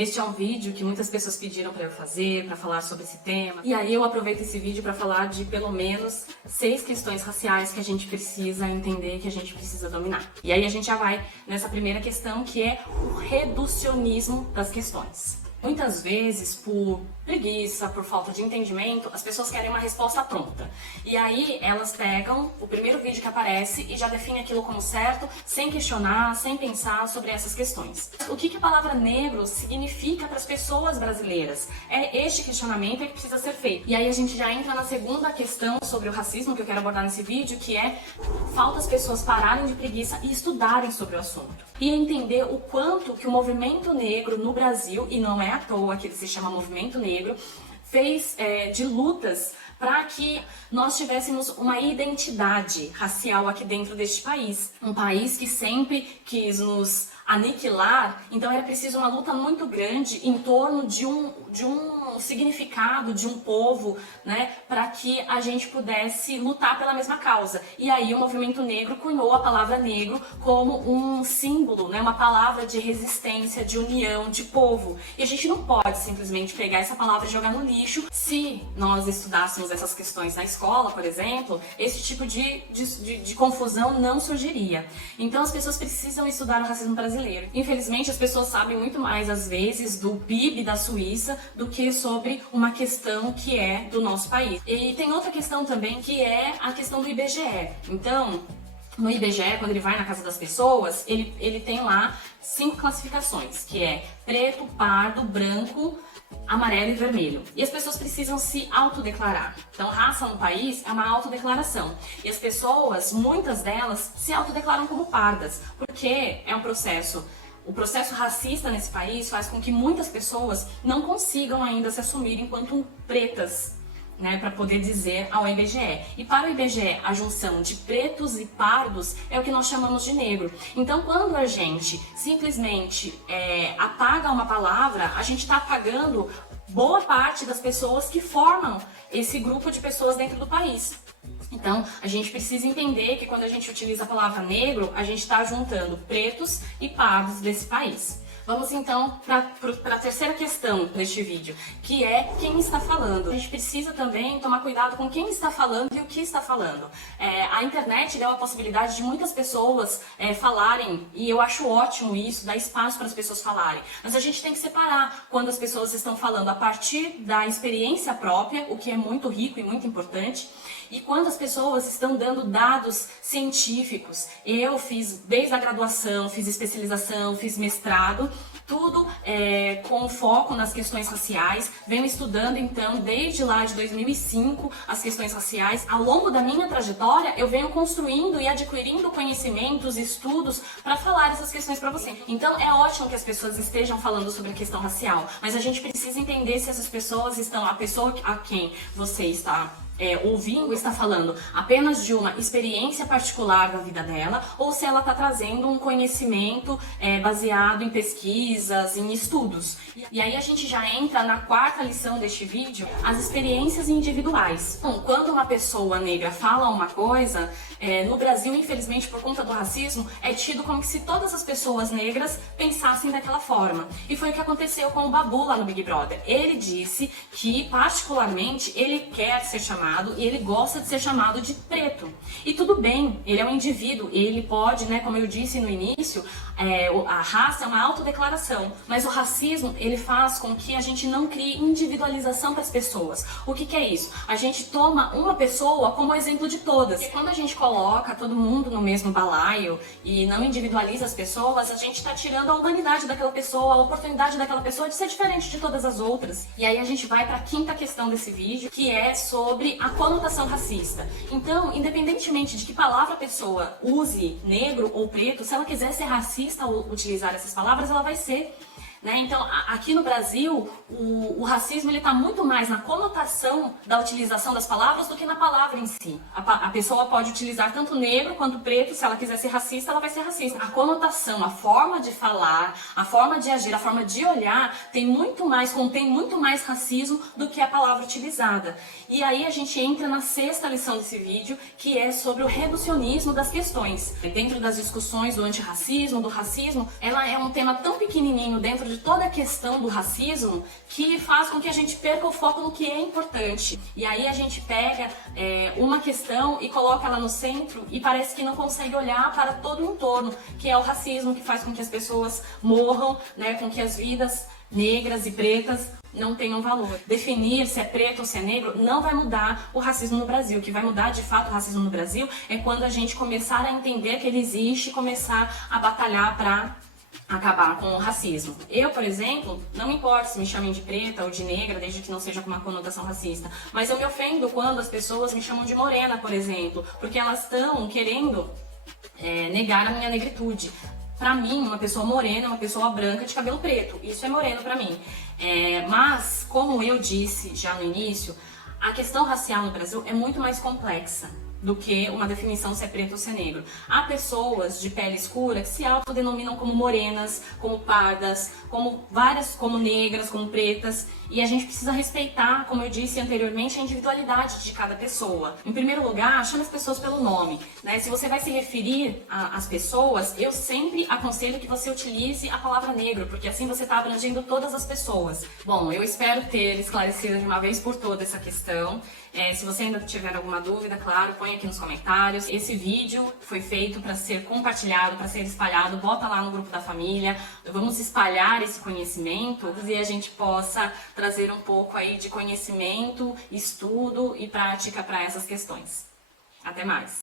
Este é um vídeo que muitas pessoas pediram para eu fazer, para falar sobre esse tema. E aí eu aproveito esse vídeo para falar de pelo menos 6 questões raciais que a gente precisa entender, que a gente precisa dominar. E aí a gente já vai nessa primeira questão, que é o reducionismo das questões. Muitas vezes, por preguiça, por falta de entendimento, as pessoas querem uma resposta pronta. E aí elas pegam o primeiro vídeo que aparece e já definem aquilo como certo, sem questionar, sem pensar sobre essas questões. O que a palavra negro significa para as pessoas brasileiras? É este questionamento que precisa ser feito. E aí a gente já entra na segunda questão sobre o racismo que eu quero abordar nesse vídeo, que é falta as pessoas pararem de preguiça e estudarem sobre o assunto. E entender o quanto que o movimento negro no Brasil, e não é à toa que ele se chama movimento negro, fez de lutas para que nós tivéssemos uma identidade racial aqui dentro deste país. Um país que sempre quis nos aniquilar, então era preciso uma luta muito grande em torno de um significado, de um povo, né, para que a gente pudesse lutar pela mesma causa. E aí o movimento negro cunhou a palavra negro como um símbolo, né, uma palavra de resistência, de união, de povo. E a gente não pode simplesmente pegar essa palavra e jogar no lixo. Se nós estudássemos essas questões na escola, por exemplo, esse tipo de confusão não surgiria. Então as pessoas precisam estudar o racismo brasileiro. Infelizmente, as pessoas sabem muito mais, às vezes, do PIB da Suíça do que sobre uma questão que é do nosso país. E tem outra questão também, que é a questão do IBGE. Então, no IBGE, quando ele vai na casa das pessoas, ele tem lá 5 classificações, que é preto, pardo, branco, amarelo e vermelho. E as pessoas precisam se autodeclarar. Então, raça no país é uma autodeclaração. E as pessoas, muitas delas, se autodeclaram como pardas, porque é um processo. O processo racista nesse país faz com que muitas pessoas não consigam ainda se assumir enquanto pretas, né, para poder dizer ao IBGE. E para o IBGE, a junção de pretos e pardos é o que nós chamamos de negro. Então, quando a gente simplesmente apaga uma palavra, a gente está apagando boa parte das pessoas que formam esse grupo de pessoas dentro do país. Então, a gente precisa entender que quando a gente utiliza a palavra negro, a gente está juntando pretos e pardos desse país. Vamos então para a terceira questão deste vídeo, que é quem está falando. A gente precisa também tomar cuidado com quem está falando e o que está falando. A internet deu a possibilidade de muitas pessoas falarem, e eu acho ótimo isso, dar espaço para as pessoas falarem. Mas a gente tem que separar quando as pessoas estão falando a partir da experiência própria, o que é muito rico e muito importante, e quando as pessoas estão dando dados científicos. Eu fiz desde a graduação, fiz especialização, fiz mestrado, tudo com foco nas questões raciais. Venho estudando então desde lá de 2005 as questões raciais. Ao longo da minha trajetória eu venho construindo e adquirindo conhecimentos, estudos para falar essas questões para você. Então é ótimo que as pessoas estejam falando sobre a questão racial, mas a gente precisa entender se essas pessoas estão, a pessoa a quem você está ouvindo está falando apenas de uma experiência particular da vida dela, ou se ela está trazendo um conhecimento baseado em pesquisas, em estudos. E aí a gente já entra na quarta lição deste vídeo, as experiências individuais. Então, quando uma pessoa negra fala uma coisa, no Brasil, infelizmente, por conta do racismo, é tido como se todas as pessoas negras pensassem daquela forma. E foi o que aconteceu com o Babu lá no Big Brother. Ele disse que, particularmente, ele quer ser chamado e ele gosta de ser chamado de preto. E tudo bem, ele é um indivíduo, ele pode, né, como eu disse no início, a raça é uma autodeclaração, mas o racismo, ele faz com que a gente não crie individualização para as pessoas. O que é isso? A gente toma uma pessoa como exemplo de todas. E quando a gente coloca todo mundo no mesmo balaio e não individualiza as pessoas, a gente está tirando a humanidade daquela pessoa, a oportunidade daquela pessoa de ser diferente de todas as outras. E aí a gente vai para a quinta questão desse vídeo, que é sobre a conotação racista. Então, independentemente de que palavra a pessoa use, negro ou preto, se ela quiser ser racista ao utilizar essas palavras, ela vai ser. Né? Então, aqui no Brasil, o racismo está muito mais na conotação da utilização das palavras do que na palavra em si. A pessoa pode utilizar tanto negro quanto preto, se ela quiser ser racista, ela vai ser racista. A conotação, a forma de falar, a forma de agir, a forma de olhar, contém muito mais racismo do que a palavra utilizada. E aí a gente entra na sexta lição desse vídeo, que é sobre o reducionismo das questões. Dentro das discussões do antirracismo, do racismo, ela é um tema tão pequenininho dentro de toda a questão do racismo que faz com que a gente perca o foco no que é importante. E aí a gente pega uma questão e coloca ela no centro e parece que não consegue olhar para todo o entorno, que é o racismo, que faz com que as pessoas morram, né, com que as vidas negras e pretas não tenham valor. Definir se é preto ou se é negro não vai mudar o racismo no Brasil. O que vai mudar de fato o racismo no Brasil é quando a gente começar a entender que ele existe e começar a batalhar para acabar com o racismo. Eu, por exemplo, não me importa se me chamem de preta ou de negra, desde que não seja com uma conotação racista, mas eu me ofendo quando as pessoas me chamam de morena, por exemplo, porque elas estão querendo negar a minha negritude. Pra mim, uma pessoa morena é uma pessoa branca de cabelo preto. Isso é moreno pra mim. Mas, como eu disse já no início, a questão racial no Brasil é muito mais complexa do que uma definição se é preto ou se é negro. Há pessoas de pele escura que se autodenominam como morenas, como pardas, como negras, como pretas, e a gente precisa respeitar, como eu disse anteriormente, a individualidade de cada pessoa. Em primeiro lugar, chame as pessoas pelo nome, né? Se você vai se referir às pessoas, eu sempre aconselho que você utilize a palavra negro, porque assim você está abrangendo todas as pessoas. Bom, eu espero ter esclarecido de uma vez por todas essa questão. Se você ainda tiver alguma dúvida, claro, põe aqui nos comentários. Esse vídeo foi feito para ser compartilhado, para ser espalhado. Bota lá no grupo da família. Vamos espalhar esse conhecimento e a gente possa trazer um pouco aí de conhecimento, estudo e prática para essas questões. Até mais!